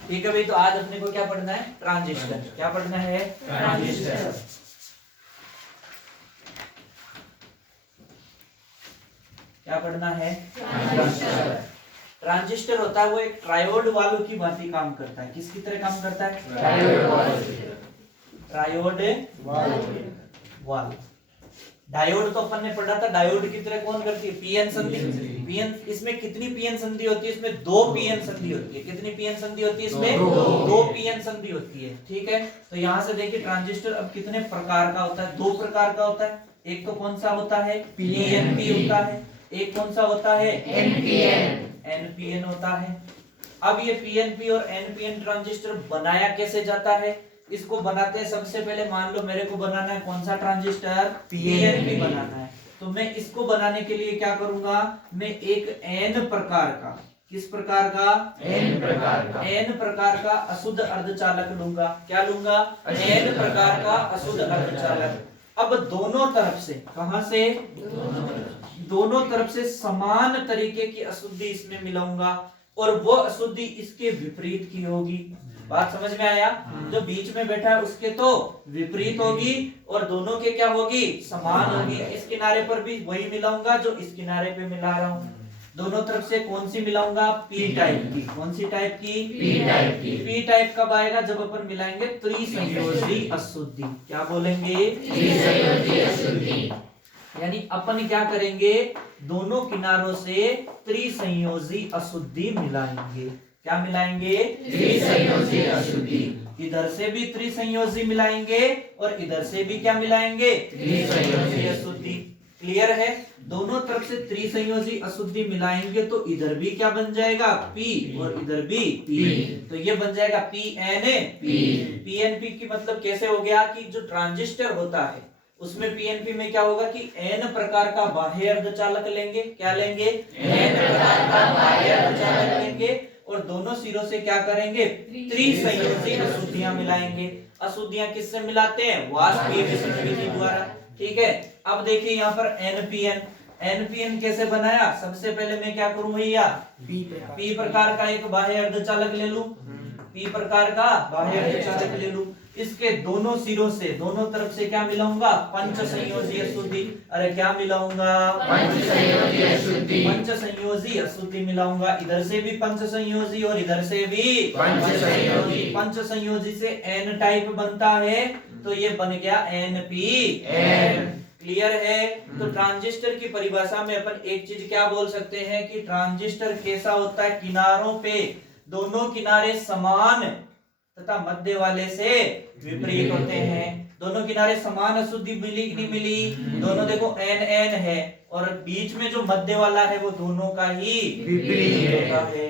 ठीक है भाई, तो आज अपने को क्या पढ़ना है? ट्रांजिस्टर। क्या पढ़ना है? ट्रांजिस्टर। क्या पढ़ना है? ट्रांजिस्टर। ट्रांजिस्टर होता है वो एक ट्रायोड वाल्व की भांति काम करता है। किसकी तरह काम करता है? Triode valve. डायोड तो अपन ने पढ़ा था, डायोड की तरह कौन करती है? पीएन संधि। पीएन, इसमें कितनी पीएन संधि होती है? इसमें 2 पीएन संधि होती है। कितनी पीएन संधि होती है इसमें? 2 पीएन संधि होती है। ठीक है, तो यहाँ से देखिए ट्रांजिस्टर अब कितने प्रकार का होता है? 2 प्रकार का होता है। एक तो कौन सा होता है? पीएनपी होता है। एक कौन सा होता है? एनपीएन होता है। अब ये पीएनपी और एनपीएन ट्रांजिस्टर बनाया कैसे जाता है? इसको बनाते हैं, सबसे पहले मान लो मेरे को बनाना है कौन सा ट्रांजिस्टर? पीएनपी बनाना है। तो मैं इसको बनाने के लिए क्या करूंगा? मैं एक एन प्रकार का, किस प्रकार का? एन प्रकार का अशुद्ध अर्धचालक लूंगा। क्या लूंगा? एन प्रकार का अशुद्ध अर्धचालक। अब दोनों तरफ से, कहां से? दोनों तरफ से समान तरीके की अशुद्धि इसमें मिलाऊंगा और वो अशुद्धि इसके विपरीत की होगी। बात समझ में आया? जो बीच में बैठा है उसके तो विपरीत होगी और दोनों के क्या होगी? समान होगी। इस किनारे पर भी वही मिलाऊंगा जो इस किनारे पे मिला रहा हूं। दोनों तरफ से कौन सी मिलाऊंगा? पी टाइप की। कौन सी टाइप की? पी टाइप कब आएगा? जब अपन मिलाएंगे त्रिसंयोजी अशुद्धि। क्या बोलेंगे? त्रिसंयोजी अशुद्धि। यानी अपन क्या करेंगे? दोनों किनारों से त्रिसंयोजी अशुद्धि मिलाएंगे। क्या मिलाएंगे? त्रिसंयोजी अशुद्धि। इधर से भी त्रिसंयोजी मिलाएंगे और इधर से भी क्या मिलाएंगे? त्रिसंयोजी अशुद्धि। क्लियर है? दोनों तरफ से त्रिसंयोजी अशुद्धि मिलाएंगे तो इधर भी क्या बन जाएगा? पी और इधर भी पी। तो ये बन जाएगा पीएनपी। पीएनपी की मतलब कैसे हो गया कि जो ट्रांजिस्टर होता है उसमें पीएनपी में क्या होगा कि एन प्रकार का बाह्य अर्धचालक लेंगे। क्या लेंगे? एन प्रकार का बाह्य अर्धचालक लेंगे और दोनों सिरों से क्या करेंगे? त्रिसंयोजी अशुद्धियां मिलाएंगे। अशुद्धियां किससे मिलाते हैं? वाष्पीकरण विधि द्वारा। ठीक है, अब देखिए यहाँ पर एनपीएन। एनपीएन कैसे बनाया? सबसे पहले मैं क्या करूं भैया? पी प्रकार का एक बाह्य अर्धचालक ले लूं। पी प्रकार का बाह्य अर्धचालक ले लूं। इसके दोनों सिरों से, दोनों तरफ से क्या मिलाऊंगा? पंचसंयोजी अशुद्धि। अरे क्या मिलाऊंगा? पंचसंयोजी अशुद्धि। पंचसंयोजी अशुद्धि मिलाऊंगा। इधर से भी पंचसंयोजी और इधर से भी पंचसंयोजी। पंचसंयोजी से एन टाइप बनता है तो ये बन गया एनपीएन। क्लियर है? तो ट्रांजिस्टर की परिभाषा में अपन एक चीज क्या बोल सकते हैं कि ट्रांजिस्टर कैसा होता है? किनारों पे दोनों किनारे समान तथा मध्य वाले से विपरीत होते हैं। दोनों किनारे समान अशुद्धि मिली कि नहीं मिली? दोनों देखो एन एन है और बीच में जो मध्य वाला है वो दोनों का ही विपरीत होता है।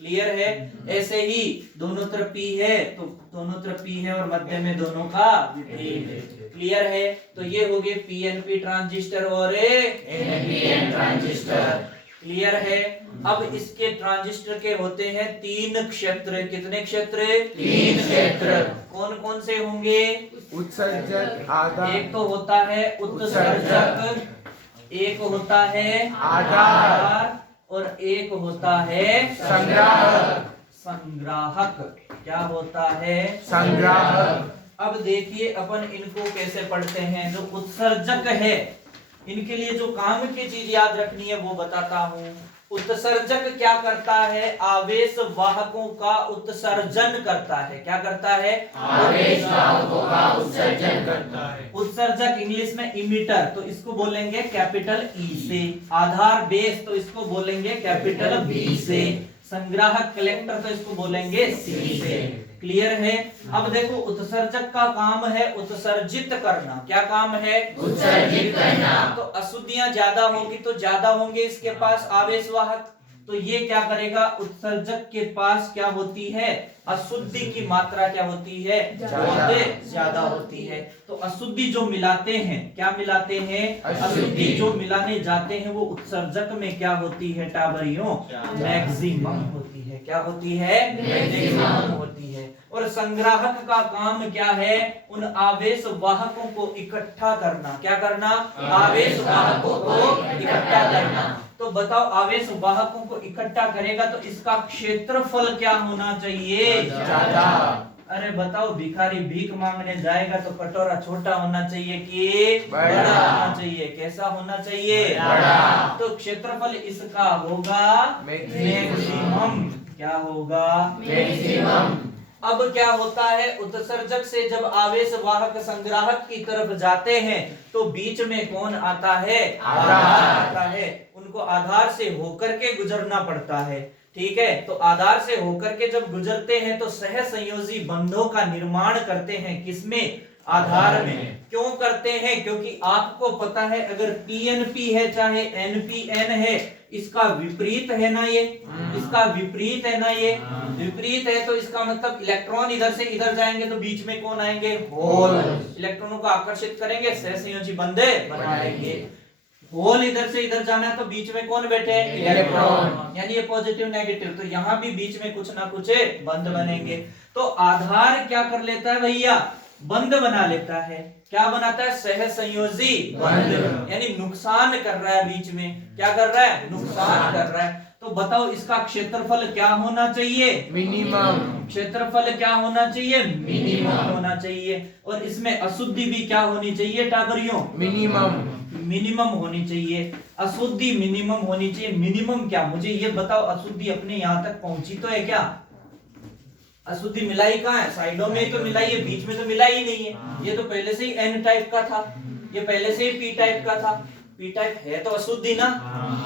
क्लियर है? ऐसे ही दोनों तरफ पी है तो दोनों तरफ पी है और मध्य में दोनों का विपरीत है। क्लियर है? तो ये हो गए पीएनपी ट्रांजिस्टर और एनपीएन ट्रांजिस्टर। क्लियर है? अब इसके ट्रांजिस्टर के होते हैं 3 क्षेत्र। कितने क्षेत्र? 3 क्षेत्र। कौन कौन से होंगे? उत्सर्जक, आधार। एक तो होता है उत्सर्जक, एक होता है आधार और एक होता है संग्राहक। संग्राहक। क्या होता है? संग्राहक। अब देखिए अपन इनको कैसे पढ़ते हैं। जो उत्सर्जक है इनके लिए जो काम की चीज याद रखनी है वो बताता हूं। उत्सर्जक क्या करता है? आवेश वाहकों का उत्सर्जन करता है। क्या करता है? आवेश वाहकों का उत्सर्जन करता है। उत्सर्जक इंग्लिश में इमिटर, तो इसको बोलेंगे कैपिटल ई से। आधार बेस तो इसको बोलेंगे कैपिटल बी से। संग्राहक कलेक्टर तो इसको बोलेंगे सी से। क्लियर है? अब देखो उत्सर्जक का काम है उत्सर्जित करना। क्या काम है? उत्सर्जित करना। तो अशुद्धियां ज्यादा होगी तो ज्यादा होंगे इसके पास आवेश वाहक। तो ये क्या करेगा? उत्सर्जक के पास क्या होती है? अशुद्धि की मात्रा क्या होती है? बहुत ज्यादा होती है। तो अशुद्धि जो मिलाते हैं, क्या मिलाते हैं? अशुद्धि जो मिलाने जाते हैं वो उत्सर्जक में क्या होती है टाबरियों? मैक्सिमम होती है। है। क्या होती है? मैक्सिमम होती है। और संग्राहक का काम क्या है? उन आवेश वाहकों को इकट्ठा करना। क्या करना? आवेश वाहकों को इकट्ठा करना। तो बताओ, आवेश वाहकों को इकट्ठा करेगा तो इसका क्षेत्रफल क्या होना चाहिए? ज्यादा। अरे बताओ, भिखारी भीख मांगने जाएगा तो कटोरा छोटा होना चाहिए कि बड़ा होना चाहिए? कैसा होना चाहिए? बड़ा। तो क्षेत्रफल इसका होगा मैक्सिमम। क्या होगा? मैक्सिमम। अब क्या होता है? उत्सर्जक से जब आवेश वाहक संग्राहक की तरफ जाते हैं तो बीच में कौन आता है? आधार आता है। उनको आधार से होकर के गुजरना पड़ता है। ठीक है, तो आधार से होकर के जब गुजरते हैं तो सह संयोजी बंधों का निर्माण करते हैं। किसमें? आधार में। क्यों करते हैं? क्योंकि आपको पता है, अगर पीएनपी है चाहे एनपीएन है, इसका विपरीत है ना ये, इसका विपरीत है ना ये, विपरीत है तो इसका मतलब इलेक्ट्रॉन इधर से इधर जाएंगे तो बीच में कौन आएंगे? होल। इलेक्ट्रॉनों को आकर्षित करेंगे, सहसंयोजी बंधे बनाएंगे। होल इधर से इधर जाना है तो बीच में कौन बैठे? इलेक्ट्रॉन। यानी ये पॉजिटिव नेगेटिव, तो यहाँ भी बीच में कुछ ना कुछ बंध बनेंगे। तो आधार क्या कर लेता है भैया? बंध बना लेता है। क्या बनाता है? सह संयोजी बंध। यानी नुकसान कर रहा है बीच में। क्या कर रहा है? नुकसान कर रहा है। तो बताओ, इसका क्षेत्रफल क्या होना चाहिए? मिनिमम। क्षेत्रफल क्या होना चाहिए? मिनिमम होना चाहिए। और इसमें अशुद्धि भी क्या होनी चाहिए टाबरियों? मिनिमम। मिनिमम होनी चाहिए। अशुद्धि मिनिमम होनी चाहिए। मिनिमम क्या? मुझे ये बताओ, अशुद्धि अपने यहाँ तक पहुंची तो है क्या? अशुद्धि मिलाई कहाँ है? साइडों में तो मिलाई है, बीच में तो मिलाई ही नहीं है। ये तो पहले से ही एन टाइप का था, ये पहले से ही पी टाइप का था। पी टाइप है तो अशुद्धि ना,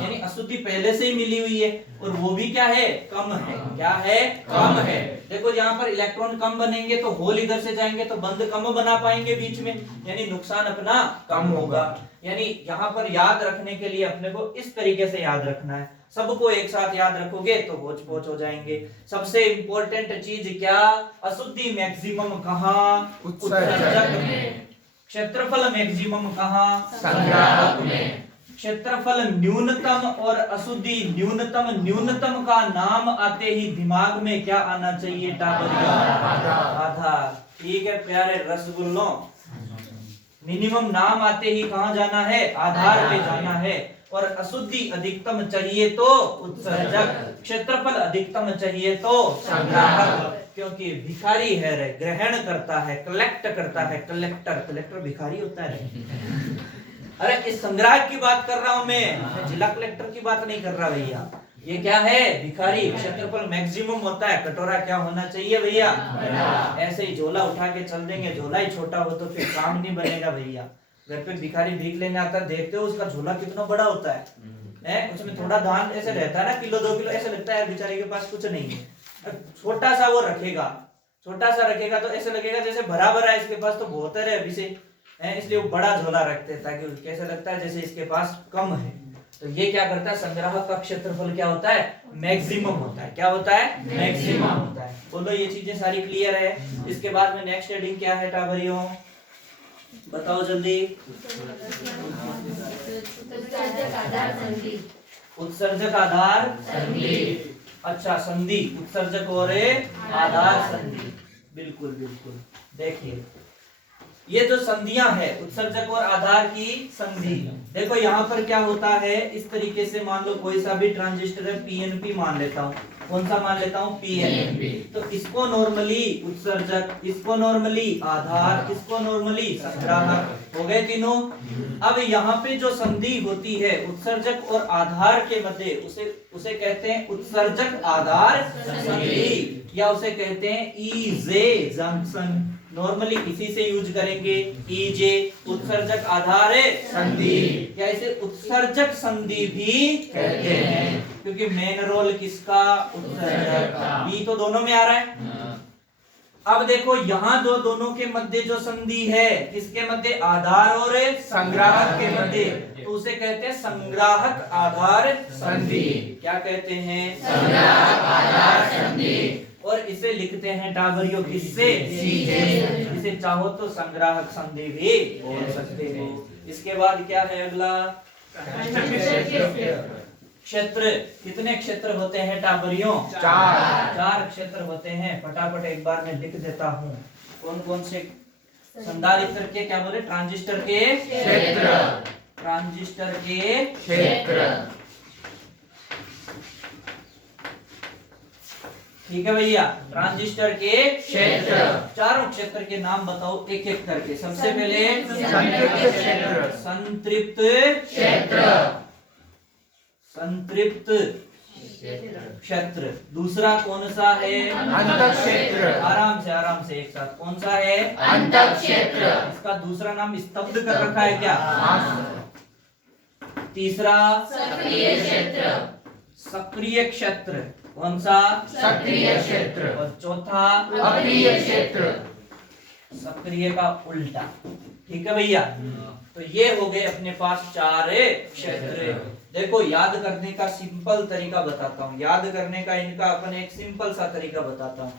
यानी अशुद्धि पहले से ही मिली हुई है। और वो भी क्या है? कम है। क्या है? कम है। देखो, यहाँ पर इलेक्ट्रॉन कम बनेंगे तो होल इधर से जाएंगे तो बंध कम बना पाएंगे बीच में, यानी नुकसान अपना कम होगा। यानी यहाँ पर याद रखने के लिए अपने को इस तरीके से याद रखना है। सबको एक साथ याद रखोगे तो होच पोच हो जाएंगे। सबसे इंपॉर्टेंट चीज क्या? अशुद्धि मैक्सिमम कहाँ? उत्सर्जक में। क्षेत्रफल मैक्सिमम कहाँ? संग्राहक में। क्षेत्रफल न्यूनतम और अशुद्धि न्यूनतम। न्यूनतम का नाम आते ही दिमाग में क्या आना चाहिए टाबरिया? आधार। ठीक है प्यारे रसगुल्लों, मिनिमम नाम आते ही कहाँ जाना है? आधार पे जाना है। और अशुद्धि अधिकतम चाहिए तो उत्सर्जक, क्षेत्रफल अधिकतम चाहिए तो संग्राहक। क्योंकि भिखारी है रे, ग्रहण करता है, कलेक्ट करता है। कलेक्टर, कलेक्टर भिखारी होता है। अरे इस संग्राहक की बात कर रहा हूं मैं जिला कलेक्टर की बात नहीं कर रहा भैया। ये क्या है? भिखारी। क्षेत्रफल मैक्सिमम होता है। कटोरा क्या होना चाहिए भैया? ऐसे ही झोला उठा के चल देंगे, झोला ही छोटा हो तो फिर काम नहीं बनेगा भैया। घर पे भिखारी भीख लेने आता है, देखते हो उसका झोला कितना बड़ा होता है, उसमें थोड़ा धान ऐसे रहता है ना, किलो 2 किलो, ऐसे लगता है बेचारे के पास कुछ नहीं है। छोटा सा वो रखेगा, छोटा सा रखेगा तो ऐसे लगेगा जैसे भरा भरा है इसके पास तो बहुत है अभी से, इसलिए वो बड़ा झोला रखते हैं ताकि कैसे लगता है जैसे इसके पास कम है। तो ये क्या करता है? संग्राहक का क्षेत्रफल क्या होता है? मैक्सिमम होता है। क्या होता है? मैक्सिमम होता है। बोलो, ये चीजें सारी क्लियर है। इसके बाद में नेक्स्ट हेडिंग क्या है टाबरियों? बताओ जल्दी। उत्सर्जक आधार संधि। अच्छा, संधि, उत्सर्जक और आधार संधि। बिल्कुल बिल्कुल। देखिए, ये जो संधियां है उत्सर्जक और आधार की संधि, देखो यहाँ पर क्या होता है, इस तरीके से मान लो कोई सा भी ट्रांजिस्टर है, पीएनपी मान लेता हूँ। कौन सा मान लेता हूँ? पीएनपी। तो इसको नॉर्मली उत्सर्जक, इसको नॉर्मली आधार, इसको नॉर्मली संग्राहक। हो गए तीनों। अब यहाँ पे जो संधि होती है उत्सर्जक और आधार के मध्य, उसे कहते हैं उत्सर्जक आधार संधि, या उसे कहते हैं ईजे जंक्शन। नॉर्मली इसी से यूज करेंगे, ईजे, उत्सर्जक आधार संधि, या इसे उत्सर्जक संधि भी कहते हैं, क्योंकि मेन रोल किसका? उत्सर्जक का। बी तो दोनों में आ रहा है। अब देखो, यहाँ जो दोनों के मध्य जो संधि है, किसके मध्य? आधार और संग्राहक के मध्य, तो उसे कहते हैं संग्राहक आधार संधि। क्या कहते हैं? संग्राहक आधार संधि। और इसे लिखते हैं टाबरियों किससे? इसे चाहो तो संग्राहक संधि भी बोल सकते हो। इसके बाद क्या है अगला? क्षेत्र, कितने क्षेत्र होते हैं टाबरियों? 4 क्षेत्र होते हैं। फटाफट एक बार मैं लिख देता हूँ। कौन कौन से? संधारित्र के क्या बोले? ट्रांजिस्टर के क्षेत्र, ट्रांजिस्टर के क्षेत्र, ठीक है भैया। ट्रांजिस्टर के क्षेत्र, चारों क्षेत्र के नाम बताओ एक एक करके। सबसे पहले संतृप्त क्षेत्र, संतृप्त क्षेत्र, संतृप्त क्षेत्र। दूसरा कौन सा है? अंतः क्षेत्र, आराम से एक साथ। कौन सा है? अंतः क्षेत्र, इसका दूसरा नाम स्तब्ध कर रखा है क्या? तीसरा सक्रिय क्षेत्र, सक्रिय क्षेत्र। कौन सा? सक्रिय क्षेत्र, और चौथा अक्रिय क्षेत्र, सक्रिय का उल्टा। ठीक है भैया। तो ये हो गए अपने पास 4 क्षेत्र। देखो याद करने का सिंपल तरीका बताता हूँ। याद करने का इनका अपन एक सिंपल सा तरीका बताता हूँ।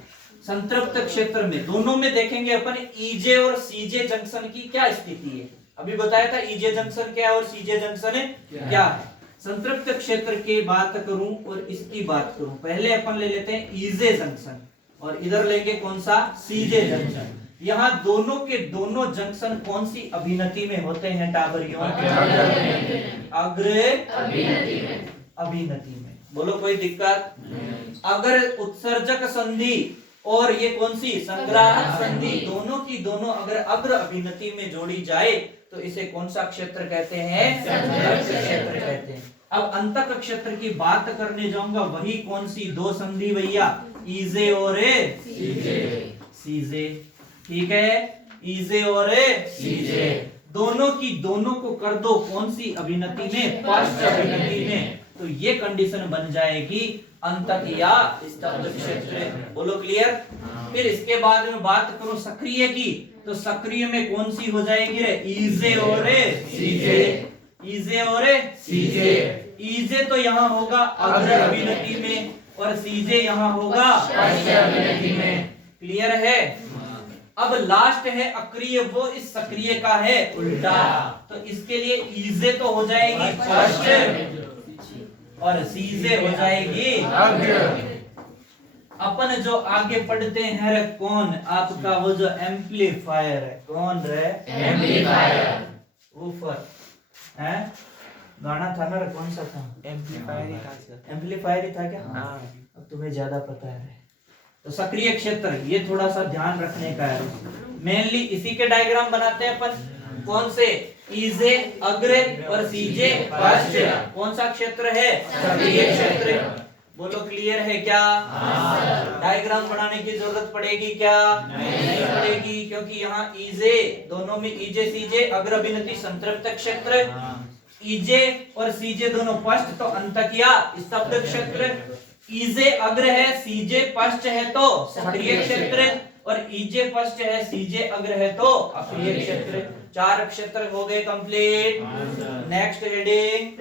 संतृप्त क्षेत्र में दोनों में देखेंगे अपन ईजे और सीजे जंक्शन की क्या स्थिति है। अभी बताया था ईजे जंक्शन क्या है और सीजे जंक्शन क्या है। संतृप्त क्षेत्र की बात करूं और इसकी बात करूं, पहले अपन ले लेते हैं ईजे जंक्शन और इधर लेंगे कौन सा? सीजे जंक्शन। यहाँ दोनों के दोनों जंक्शन कौन सी अभिनति में होते हैं टाबरियों? अग्र अभिनति में। बोलो कोई दिक्कत? अगर उत्सर्जक संधि और ये कौन सी? संग्राहक संधि, दोनों की दोनों अगर अग्र अभिनति में जोड़ी जाए तो इसे कौन सा क्षेत्र कहते हैं? संतृप्त क्षेत्र कहते हैं। अब अंतक क्षेत्र की बात करने जाऊंगा, वही कौन सी 2 संधि भैया? ईजे और सीजे। ठीक है, ईजे और सीजे दोनों की दोनों को कर दो कौन सी अभिनति में? पश्च अभिनति में। तो ये कंडीशन बन जाएगी अंतक या स्तब्ध क्षेत्र। बोलो क्लियर? फिर इसके बाद में बात करूं सक्रिय की, तो सक्रिय में कौन सी हो जाएगी रे? ईजे और सीजे। ईजे और सीजे। ईजे तो यहाँ होगा अग्र अभिनति में और सीजे यहाँ होगा पश्च अभिनति में। क्लियर है? अब लास्ट है अक्रिय, वो इस सक्रिय का है उल्टा। तो इसके लिए ईजे तो हो जाएगी पश्च और सीजे हो जाएगी अग्र। अपन जो आगे पढ़ते हैं रे कौन? आपका वो जो एम्पलीफायर है, कौन रे? एम्पलीफायर। ऊपर है गाना था ना रे, कौन सा था? एम्पलीफायर ही था सर। एम्पलीफायर ही था क्या? अब तुम्हें ज्यादा पता है। तो सक्रिय क्षेत्र ये थोड़ा सा ध्यान रखने का है। मेनली इसी के डायग्राम बनाते हैं अपन। कौन से? ईजे अग्र और सीजे पश्च। कौन सा क्षेत्र है? सक्रिय क्षेत्र। बोलो क्लियर है क्या? डायग्राम बनाने की जरूरत पड़ेगी क्या? नहीं पड़ेगी, क्योंकि यहाँ ईजे दोनों में ईजे सीजे अग्र अभिनति संतृप्त क्षेत्र, ईजे और सीजे दोनों पश्च तो अंतक या स्तब्ध क्षेत्र। ईजे अग्र है सीजे पश्च है तो सक्रिय क्षेत्र और ईजे पश्च है सीजे अग्र है तो अक्रिय क्षेत्र। 4 क्षेत्र हो गए कंप्लीट। नेक्स्ट हेडिंग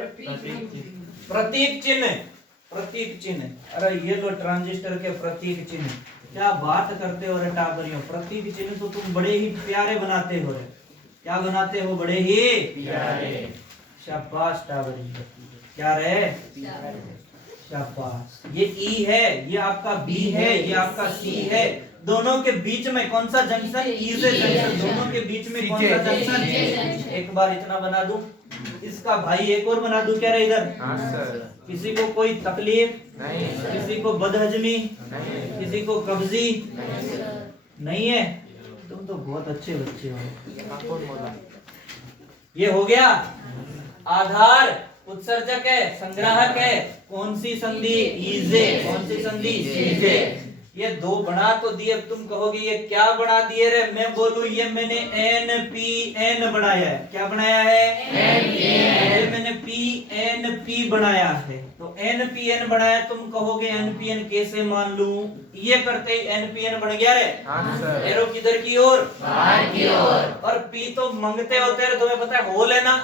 प्रतीक चिन्ह। प्रतीक चिन्ह, अरे ये लो ट्रांजिस्टर के प्रतीक चिन्ह। क्या बात करते हो रे टाबरियों, प्रतीक चिन्ह तो तुम बड़े ही प्यारे बनाते हो रे। क्या बनाते हो? बड़े ही प्यारे। शाबाश टाबरियों। क्या रे? शाबाश। ये ई है, ये आपका बी है, ये आपका सी है। दोनों के बीच में कौन सा जंक्शन? EJ junction. दोनों के बीच में कौन सा जंक्शन? एक बार इतना बना दूं, इसका भाई एक और बना दूं क्या रे इधर? हाँ सर। किसी को कोई तकलीफ नहीं सर। किसी को बदहजमी नहीं। किसी को कब्जी नहीं है? तुम तो बहुत अच्छे बच्चे हो। हाँ, कौन बोला? ये हो गया आधार, उत्सर्जक है, संग्राहक है। कौन सी संधि? ईजे। कौन सी संधि? सीजे। ये 2 बना तो दिए। तुम कहोगे ये क्या बना दिए रे? मैं बोलूं ये मैंने NPN बनाया है। क्या बनाया है? ये मैंने PNP बनाया है। तो NPN बनाया, तुम कहोगे NPN कैसे मान लूं? ये करते ही NPN बन गया रे। हाँ सर। एरो किधर की ओर? बाहर की ओर। और P तो मंगते होते हैं, तुम्हें पता है होल है ना,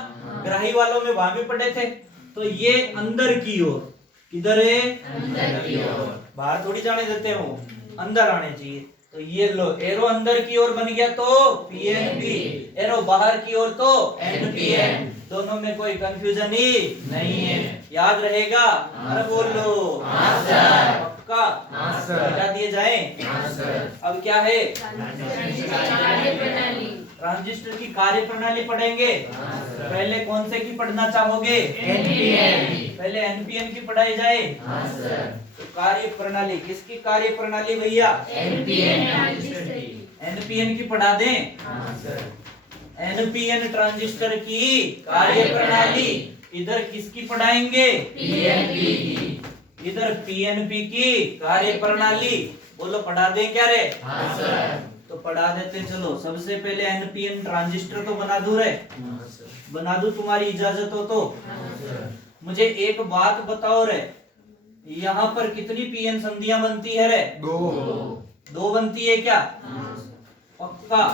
ग्राही वालों में वहां भी पढ़े थे। तो ये अंदर की ओर, किधर है? अंदर की ओर। बाहर थोड़ी जाने देते हो, अंदर आने चाहिए। तो ये लो एरो अंदर की ओर बन गया तो PNP, एरो बाहर की ओर तो NPN। दोनों में कोई कंफ्यूजन ही नहीं है, याद रहेगा? अरे बोल लो पक्का? बता दिए जाए। अब क्या है? ट्रांजिस्टर की कार्य प्रणाली पढ़ेंगे। पहले कौन से की पढ़ना चाहोगे? पहले एनपीएन की पढ़ाई जाए। तो कार्य प्रणाली, किसकी कार्य प्रणाली भैया? एनपीएन की पढ़ा दें। एनपीएन ट्रांजिस्टर की कार्य प्रणाली। इधर किसकी पढ़ाएंगे? इधर पीएनपी की कार्य प्रणाली। बोलो पढ़ा दें क्या रे? तो पढ़ा देते। चलो सबसे पहले एनपीएन ट्रांजिस्टर तो बना दूं रे? बना दूं तुम्हारी इजाजत हो तो? मुझे एक बात बताओ रे, यहाँ पर कितनी पीएन संधियां बनती है रे? दो बनती है क्या? पक्का?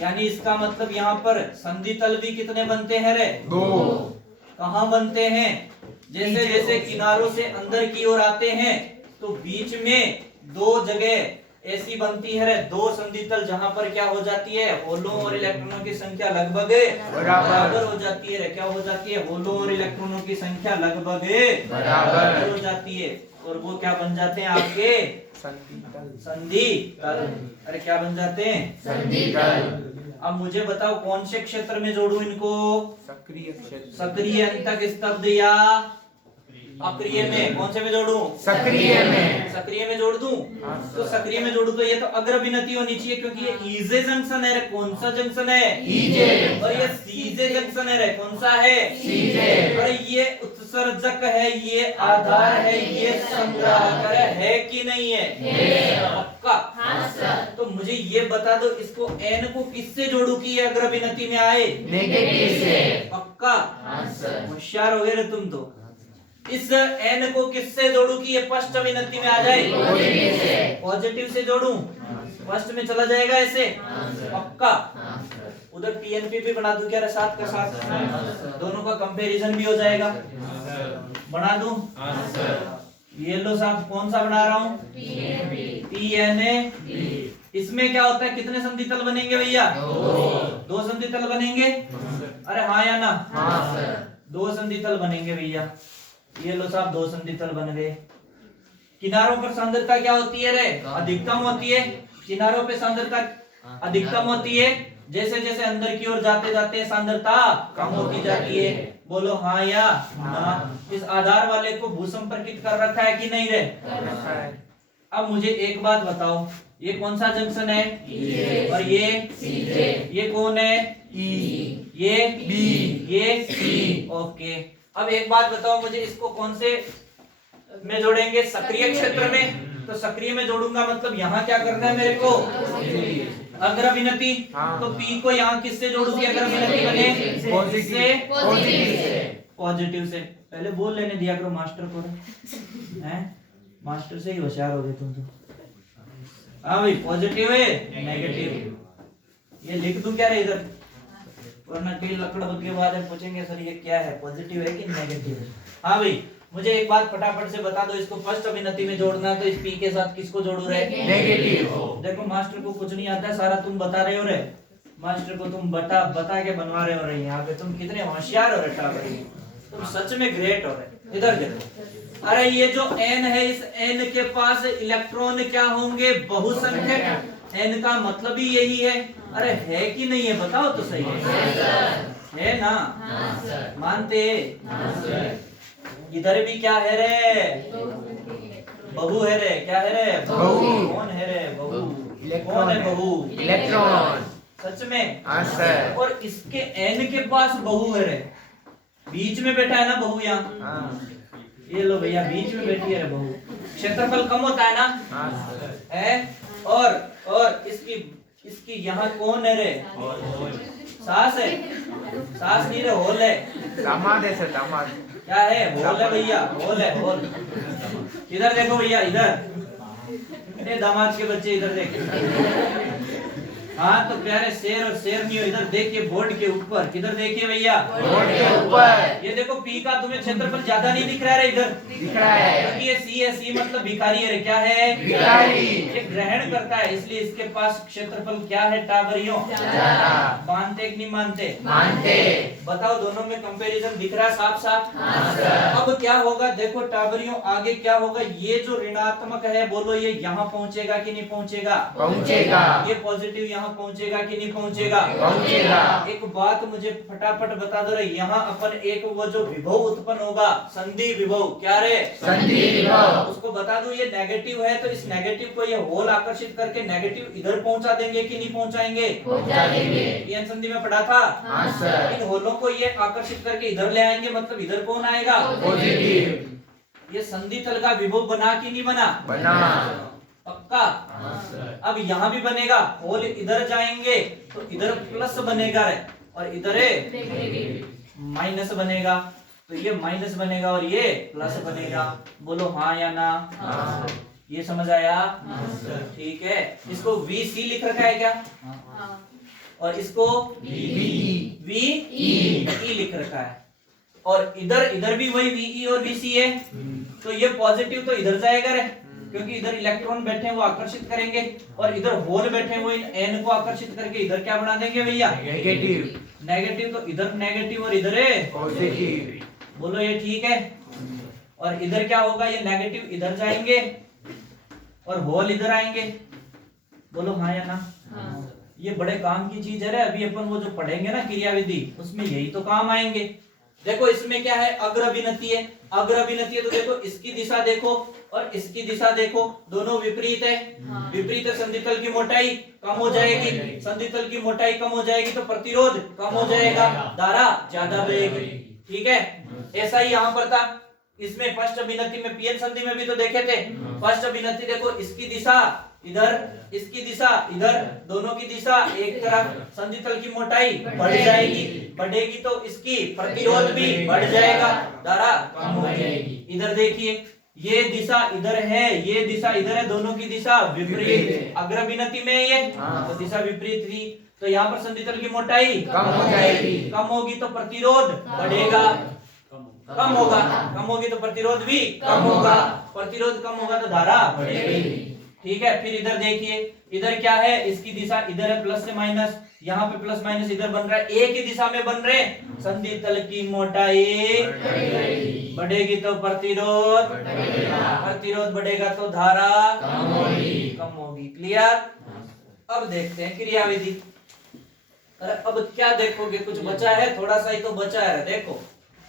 यानी इसका मतलब यहाँ पर संधि तल भी कितने बनते हैं रे? कहाँ बनते हैं? जैसे जैसे किनारों से अंदर की ओर आते हैं तो बीच में दो जगह ऐसी बनती है रे, दो संधि तल, जहां पर क्या हो जाती है? होलों और इलेक्ट्रॉनों की संख्या लगभग बराबर हो जाती है। क्या हो जाती है? होलों और इलेक्ट्रॉनों की संख्या लगभग बराबर हो जाती है। और वो क्या बन जाते हैं आपके? संधि तल। अरे क्या बन जाते हैं? संधि तल। अब मुझे बताओ कौन से क्षेत्र में जोड़ू इनको? सक्रिय क्षेत्र। सक्रिय, अंतक, स्तब्ध या अक्रिय में? कौन से में जोड़ू? सक्रिय में। सक्रिय में जोड़ दूं? तो सक्रिय में जोड़ू तो ये तो अग्रविनति होनी चाहिए, क्योंकि ये ईजे जंक्शन है रे। कौन सा जंक्शन है? ईजे। और ये सीजे जंक्शन है रे। कौन सा है? सीजे। और ये उत्सर्जक है, ये आधार है, ये संग्राहक है कि नहीं है? पक्का? तो मुझे ये बता दो, इसको एन को किससे जोड़ू कि ये अग्रविनति में आए? नेगेटिव से। पक्का? होशियार हो गए रे तुम तो। इस एन को किससे जोड़ू कि ये फर्स्ट विनती में आ जाए? पॉजिटिव से जोड़ू? फर्स्ट में चला जाएगा ऐसे? पक्का? उधर पीएनपी भी बना दूं क्या रे? साथ का साथ दोनों का कंपैरिजन भी हो जाएगा। बना दूं? ये लो साहब, कौन सा बना रहा हूँ? पीएनए। इसमें क्या होता है? कितने संधि तल बनेंगे भैया? दो संधि तल बनेंगे। अरे हाँ या ना? दो संधि तल बनेंगे भैया। ये लो साहब, दो संधि तल बन गए। किनारों पर सांद्रता क्या होती है रे? अधिकतम होती है। किनारों पे सांद्रता अधिकतम होती है। जैसे जैसे अंदर की ओर जाते जाते सांद्रता कम होती जाती है। बोलो हाँ या ना? इस आधार वाले को भूसंपर्कित कर रखा है कि नहीं रे? अब मुझे एक बात बताओ, ये कौन सा जंक्शन है? और ये कौन है? ये बी, ये सी। ओके, अब एक बात बताओ मुझे, इसको कौन से में जोड़ेंगे? सक्रिय क्षेत्र में। तो सक्रिय में जोड़ूंगा मतलब यहाँ क्या करना है मेरे को? अग्रविनति। तो पी को यहाँ किससे जोड़ूंगी? अग्रविनति बने पॉजिटिव से। पहले बोल लेने दिया करो मास्टर को, हैं? मास्टर से ही होशियार हो गए तुम तो। हाँ भाई, पॉजिटिव है, नेगेटिव। ये लिख दूं क्या रे इधर? वरना कई लकड़ के बाद हम पूछेंगे सर ये क्या है, पॉजिटिव है कि नेगेटिव है? हाँ भाई, मुझे एक बात फटाफट से बता दो, इसको फर्स्ट अभिनति में जोड़ना है तो इस पी के साथ किसको जोड़ू रे? नेगेटिव। देखो मास्टर को कुछ नहीं आता है, सारा तुम बता रहे हो रे। मास्टर को तुम बता के बनवा रहे हो रे। यहाँ पे तुम कितने होशियार हो रे भाई, तुम सच में ग्रेट हो रहे। इधर देखो, अरे ये जो एन है, इस एन के पास इलेक्ट्रॉन क्या होंगे? बहुसंख्यक। एन का मतलब ही यही है। अरे है कि नहीं है? बताओ तो सही है ना? मानते? इधर भी क्या है रे? बहु है रे। क्या है रे? बहु। कौन है रे? बहु। कौन है बहु? इलेक्ट्रॉन। सच में? हाँ सर। और इसके एन के पास बहु है रे। बीच में बैठा है ना बहु यहाँ। ये लो भैया, बीच में बैठी है रे बहु। क्षेत्रफल कम होता है ना? है। और इसकी यहाँ कौन है रे? सास है? सास नहीं रे, होल है। दामाद है सर, दामाद। क्या है? होल है भैया, होल है, होल। इधर देखो भैया, इधर। अरे दामाद के बच्चे इधर देख। हाँ तो प्यारे शेर और शेरनियों इधर देखिए बोर्ड के ऊपर, किधर देखिए भैया बोर्ड के ऊपर ये देखो पी का तुम्हें क्षेत्रफल ज्यादा नहीं दिख रहा है इधर, दिख रहा है। क्योंकि ये सी है, सी मतलब भिखारी है, क्या है भिखारी। ये ग्रहण करता है, इसलिए इसके पास क्षेत्रफल क्या है टाबरियों, ज्यादा। मानते कि नहीं मानते, मानते। बताओ दोनों में कंपैरिजन दिख रहा है साफ साफ। हाँ सर। अब क्या होगा देखो टाबरियों, आगे क्या होगा, ये जो ऋणात्मक है बोलो ये यहाँ पहुंचेगा कि नहीं पहुंचेगा, पहुंचेगा। ये पॉजिटिव यहाँ पहुंचेगा कि नहीं पहुंचेगा, पहुंचेगा। एक बात मुझे फटाफट बता दो रे, यहाँ अपन एक वो जो विभव उत्पन्न होगा संधि विभव, क्या रे संधि विभव। उसको बता दूं ये नेगेटिव है, तो इस नेगेटिव को ये होल आकर्षित करके नेगेटिव इधर पहुंचा देंगे कि नहीं पहुंचाएंगे, पहुंचा देंगे। ये संधि में पढ़ा था। हाँ सर। इन होलों को ये आकर्षित करके इधर ले आएंगे, मतलब इधर कौन आएगा, पॉजिटिव। ये संधि तल का विभव बना कि नहीं बना, बना। पक्का। अब यहाँ भी बनेगा, होल इधर जाएंगे तो इधर प्लस बनेगा रे, और इधर माइनस बनेगा, तो ये माइनस बनेगा और ये प्लस बनेगा, बोलो हाँ या ना। हाँ। ये समझ आया, ठीक है। इसको वी सी लिख रखा है क्या, और इसको वी ई लिख रखा है, और इधर इधर भी वही वी ई और वी सी है, तो ये पॉजिटिव तो इधर जाएगा रे, क्योंकि इधर इलेक्ट्रॉन बैठे हैं वो आकर्षित करेंगे, और इधर होल बैठे हैं वो इन एन को आकर्षित करके इधर क्या बना देंगे भैया, नेगेटिव। नेगेटिव, तो इधर नेगेटिव और इधर है पॉजिटिव। बोलो ये ठीक है। और इधर क्या होगा, ये नेगेटिव इधर जाएंगे और होल इधर आएंगे, बोलो हाँ या ना। ये बड़े काम की चीज है रे, अभी अपन वो जो पढ़ेंगे ना क्रियाविधि उसमें यही तो काम आएंगे। देखो इसमें क्या है, अग्रभिनति है, अग्रभिनति है तो देखो इसकी दिशा देखो और इसकी दिशा देखो, दोनों विपरीत है। विपरीत संधितल की मोटाई कम हो जाएगी, संधितल की मोटाई कम हो जाएगी तो प्रतिरोध कम हो जाएगा, धारा ज्यादा बहेगी, ठीक है। ऐसा ही यहाँ पर था, इसमें फर्स्ट अभिनति में पीएन संधि में भी तो देखे थे। फर्स्ट अभिनति देखो इसकी दिशा इधर, इसकी दिशा इधर, दोनों की दिशा एक तरफ, संधितल की मोटाई बढ़ जाएगी, बढ़ेगी तो इसकी प्रतिरोध भी बढ़ जाएगा, धारा कम हो जाएगी। इधर देखिए ये दिशा इधर है, ये दिशा इधर है, दोनों की दिशा विपरीत, अग्रभिनति में ये तो दिशा विपरीत थी, तो यहाँ पर संधितल की मोटाई कम हो जाएगी, कम होगी तो प्रतिरोध बढ़ेगा, कम होगा, कम होगी तो प्रतिरोध भी कम होगा, प्रतिरोध कम होगा तो धारा बढ़ेगी, ठीक है। फिर इधर देखिए, इधर क्या है, इसकी दिशा इधर है प्लस से माइनस, यहाँ पे प्लस माइनस इधर बन रहा है, एक ही दिशा में बन रहे, संधि तल की मोटाई बढ़ेगी तो प्रतिरोध, प्रतिरोध बढ़ेगा तो धारा कम होगी, क्लियर। अब देखते हैं क्रियाविधि। अरे अब क्या देखोगे, कुछ बचा है, थोड़ा सा ही तो बचा है, देखो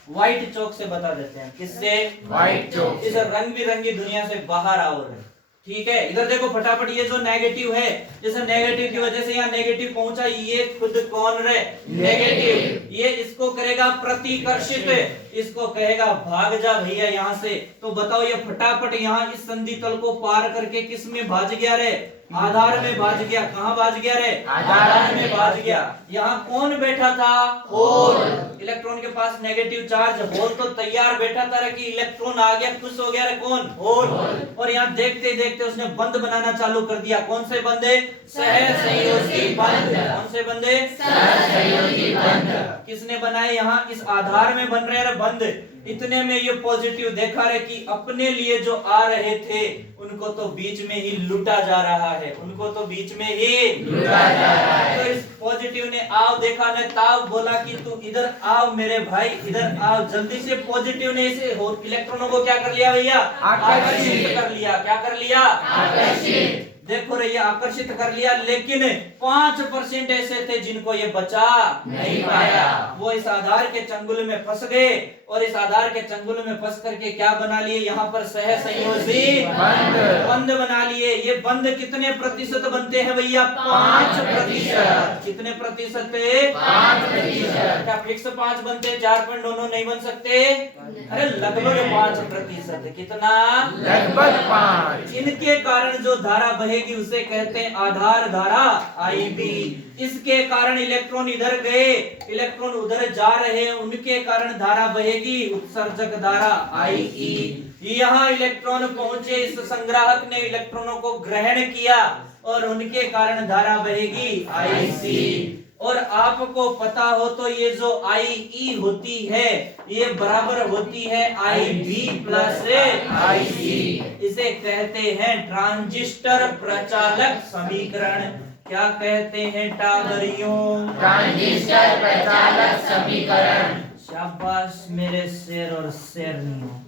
व्हाइट चौक से बता देते हैं, किससे, व्हाइट चौक। इस रंग बिरंगी दुनिया से बाहर आओ रे, ठीक है। इधर देखो फटाफट, ये जो नेगेटिव है, जैसे नेगेटिव की वजह से यहाँ नेगेटिव पहुंचा, ये खुद कौन रे, नेगेटिव, ये इसको करेगा प्रतिकर्षित, इसको कहेगा भाग जा भैया यहाँ से। तो बताओ ये फटाफट यहाँ इस संधि तल को पार करके किस में भाज गया रे, आधार में भाज गया। कहाँ भाज गया रे, आधार में भाज गया। यहाँ कौन बैठा था, होल, इलेक्ट्रॉन के पास नेगेटिव चार्ज, होल तो तैयार बैठा था रे कि इलेक्ट्रॉन आ गया, खुश हो गया रे, कौन, होल। और यहाँ देखते देखते उसने बंद बनाना चालू कर दिया, कौन से बंदे, सहसंयोजी बंद, कौन से बंदे, सहसंयोजी बंद। किसने बनाए, यहाँ इस आधार में बन रहे रे बंद। इतने में ये पॉजिटिव देखा रे कि अपने लिए जो आ रहे थे उनको तो बीच में ही लूटा जा रहा है, उनको तो बीच में ही लूटा जा रहा है। तो इस पॉजिटिव ने आओ देखा ने ताव बोला कि तू इधर आओ मेरे भाई, इधर आओ जल्दी से। पॉजिटिव ने इसे इलेक्ट्रॉनों को क्या कर लिया भैया, आकर्षित कर लिया। क्या कर लिया, आकर्षित। देखो रे ये आकर्षित कर लिया, लेकिन 5% ऐसे थे जिनको ये बचा नहीं पाया। वो इस आधार के चंगुल में फंस गए, और इस आधार के चंगुल में फंस करके क्या बना लिए, यहाँ पर सहसंयोजी बंद बना लिए। ये बंद कितने प्रतिशत बनते हैं भैया, 5%। कितने प्रतिशत, 5%। क्या फिक्स 5 बनते हैं, 4 पॉइंट दोनों नहीं बन सकते, अरे लगभग 5%। कितना, लगभग 5। इनके कारण जो धारा बहेगी उसे कहते हैं आधार धारा, आईबी। इसके कारण इलेक्ट्रॉन इधर गए, इलेक्ट्रॉन उधर जा रहे हैं, उनके कारण धारा बहेगी बहेगी उत्सर्जक धारा IE। यहाँ इलेक्ट्रॉन पहुंचे, इस संग्राहक ने इलेक्ट्रॉनों को ग्रहण किया और उनके कारण धारा बहेगी IC। और आपको पता हो तो ये जो IE होती है ये बराबर होती है IB प्लस IC। इसे कहते हैं ट्रांजिस्टर प्रचालक समीकरण। क्या कहते हैं टाबरियों? ट्रांजिस्टर प्रचालक समीकरण। शाबाश मेरे शेर और शेरनियों,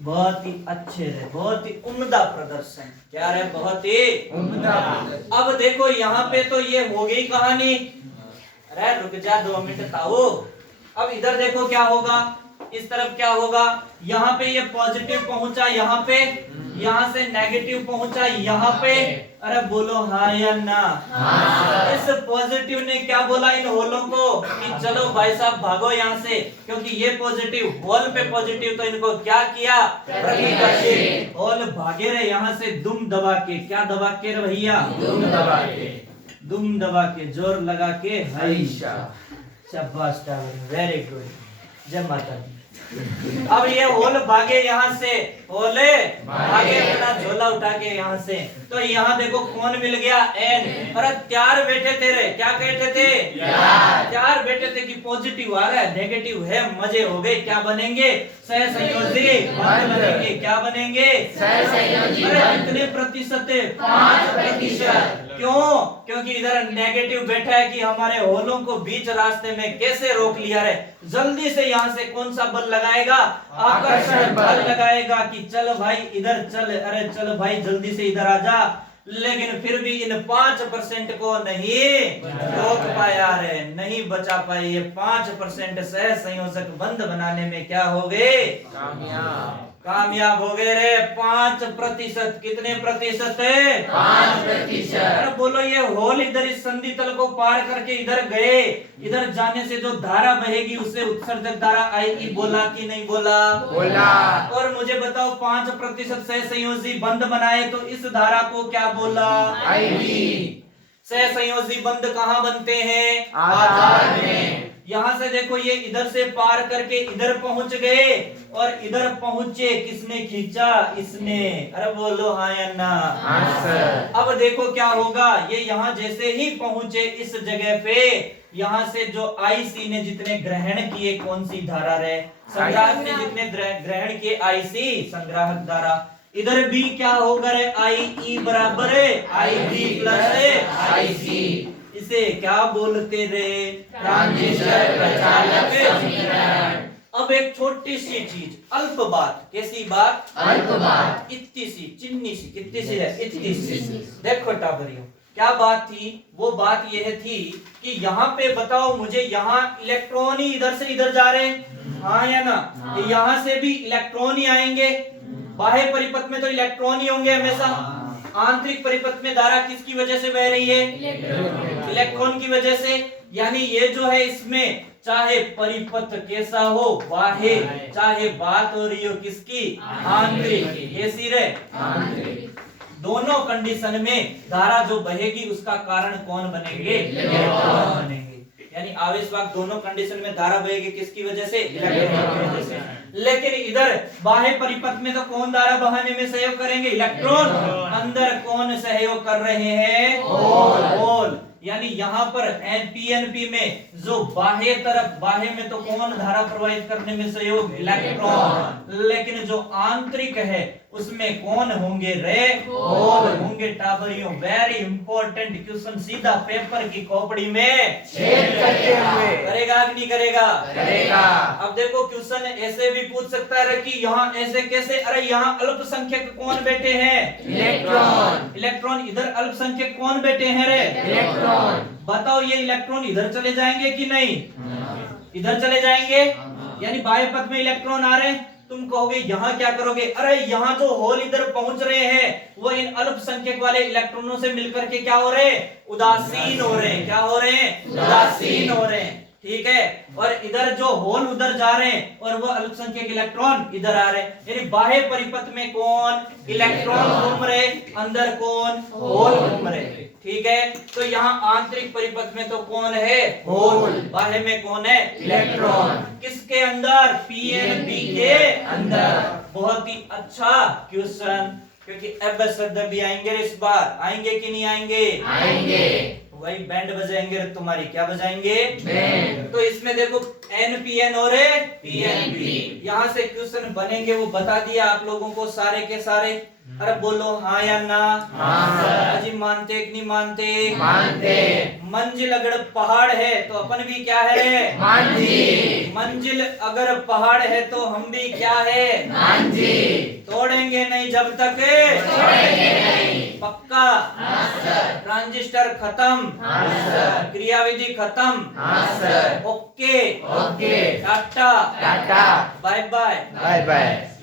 बहुत ही अच्छे रहे, बहुत ही उम्दा प्रदर्शन। क्या रहे? बहुत ही उम्दा। अब देखो यहाँ पे तो ये हो गई कहानी। अरे रुक जा 2 मिनट ताऊ। अब इधर देखो क्या होगा, इस तरफ क्या होगा। यहाँ पे ये पॉजिटिव पहुंचा, यहाँ पे, यहाँ से नेगेटिव पहुंचा यहाँ पे। अरे बोलो हाँ या ना? हाँ। इस पॉजिटिव ने क्या बोला इन होलों को कि चलो भाई साहब भागो यहाँ से, क्योंकि ये पॉजिटिव होल पे पॉजिटिव, तो इनको क्या किया? प्रतिकर्षित। होल भागे रहे यहाँ से दुम दबा के। क्या दबा के रे भैया? दुम दबा के। दुम दबा के, जोर लगा के। हईशा। शाबाश टावर, वेरी गुड, जय माता दी। अब ये होल भागे यहाँ से, होले भागे अपना झोला उठा के यहाँ से। तो यहाँ देखो कौन मिल गया? N। अरे त्यार बैठे थे रे, क्या कहते थे? त्यार बैठे थे कि पॉजिटिव आ रहा है, नेगेटिव है, मजे हो गए। क्या बनेंगे? सहसंयोजी बंध बनेंगे। क्या बनेंगे? सहसंयोजी अरे बंध। कितने प्रतिशत? 5%। क्यों? क्योंकि इधर नेगेटिव बैठा है कि हमारे होलों को बीच रास्ते में कैसे रोक लिया रे। जल्दी से यहाँ से कौन सा बल लगाएगा? आकर्षण बल लगाएगा कि चल भाई इधर चल, अरे चल भाई जल्दी से इधर आ जा। लेकिन फिर भी इन 5% को नहीं रोक पाया रे, नहीं बचा पाए। ये 5% सहसंयोजक बंध बनाने में क्या हो गए? कामयाब हो गए रे। 5%। कितने प्रतिशत है? 5%। अरे बोलो ये होल इधर इस संधि तल को पार करके इधर गए, इधर जाने से जो धारा बहेगी उसे उत्सर्जक धारा IE बोला कि नहीं बोला? बोला। और मुझे बताओ 5% सहसंयोजी बंध बनाए तो इस धारा को क्या बोला? IB। सहसंयोजी बंध कहाँ बनते हैं? आधार में। यहाँ से देखो ये इधर से पार करके इधर पहुंच गए और इधर पहुंचे, किसने खींचा? इसने। अरे बोलो हाँ या ना? हाँ सर। अब देखो क्या होगा, ये यहाँ जैसे ही पहुंचे इस जगह पे, यहाँ से जो IC ने जितने ग्रहण किए, कौन सी धारा रहे? संग्राहक ने जितने ग्रहण किए IC, संग्राहक धारा। इधर भी क्या होगा रे? IE बराबर है IB प्लस IC। इसे क्या बोलते रे? ट्रांजिस्टर प्रचालक समीकरण। अब एक छोटी सी चीज, अल्प बात। कैसी बात? अल्प बात। इतनी सी, चिन्नी सी। कितनी सी है? इतनी सी। देखो टाबरियों, क्या बात थी? वो बात यह थी कि यहाँ पे बताओ मुझे, यहाँ इलेक्ट्रॉन ही इधर से इधर जा रहे हैं, हाँ या ना? यहाँ से भी इलेक्ट्रॉन ही आएंगे। बाह्य परिपथ में तो इलेक्ट्रॉन ही होंगे हमेशा। आंतरिक परिपथ में धारा किसकी वजह से बह रही है? इलेक्ट्रॉन की वजह से। यानी ये जो है इसमें चाहे परिपथ कैसा हो, बाह्य, चाहे बात हो रही हो किसकी? आंतरिक। ये सिरे दोनों कंडीशन में धारा जो बहेगी उसका कारण कौन बनेंगे? इलेक्ट्रॉन बनेंगे। यानी आवेश वाहक दोनों कंडीशन में धारा बहेगी किसकी वजह से? इलेक्ट्रॉन की वजह से। लेकिन इधर बाह्य परिपथ में तो कौन धारा बहाने में सहयोग करेंगे? इलेक्ट्रॉन। अंदर कौन सहयोग कर रहे हैं? होल। यानी यहाँ पर PNP में जो बाह्य तरफ, बाह्य में तो कौन धारा प्रवाहित करने में सहयोग? इलेक्ट्रॉन। लेकिन जो आंतरिक है उसमें कौन होंगे रे? होल होंगे। टाबरियों, वेरी इंपॉर्टेंट क्वेश्चन, सीधा पेपर की खोपड़ी में छेद करते हुए। करेगा कि नहीं करेगा? करेगा। अब देखो क्वेश्चन ऐसे भी पूछ सकता है कि यहाँ ऐसे कैसे? अरे यहाँ अल्पसंख्यक कौन बैठे हैं? इलेक्ट्रॉन। इलेक्ट्रॉन। इधर अल्पसंख्यक कौन बैठे हैं रे? इलेक्ट्रॉन। बताओ ये इलेक्ट्रॉन इधर चले जाएंगे कि नहीं? इधर चले जाएंगे। यानी बाह्य पथ में इलेक्ट्रॉन आ रहे हैं। तुम कहोगे यहाँ क्या करोगे? अरे यहाँ जो होल इधर पहुंच रहे हैं वो इन अल्पसंख्यक वाले इलेक्ट्रॉनों से मिलकर के क्या हो रहे हैं? उदासीन हो रहे हैं। क्या हो रहे हैं? उदासीन हो रहे हैं। ठीक है, और इधर जो होल उधर जा रहे हैं और वो अल्पसंख्यक इलेक्ट्रॉन इधर आ रहे हैं, यानी बाह्य परिपथ में कौन इलेक्ट्रॉन घूम रहे, अंदर कौन होल घूम रहे। ठीक है, तो यहाँ आंतरिक परिपथ में तो कौन है होल, बाह्य में कौन है इलेक्ट्रॉन। किसके अंदर पीएनपी के अंदर। बहुत ही अच्छा क्वेश्चन, क्योंकि अब शब्द भी आएंगे इस बार, आएंगे कि नहीं आएंगे, आएंगे। वही बैंड बजाएंगे, तुम्हारी क्या बजाएंगे बैंड। तो इसमें देखो एनपीएन और पीएनपी, यहाँ से क्वेश्चन बनेंगे वो बता दिया आप लोगों को सारे के सारे। अरे बोलो हाँ या ना। हाँ सर। अजी मानते कि नहीं मानते, मानते। मंजिल अगर पहाड़ है तो अपन भी क्या है मांझी। मंजिल अगर पहाड़ है तो हम भी क्या है मांझी। तोड़ेंगे नहीं जब तक छोड़ेंगे नहीं। पक्का। हाँ सर। ट्रांजिस्टर खत्म, हाँ सर। क्रियाविधि खत्म, हाँ sir. Okay okay. Tata tata. Bye bye. Bye bye.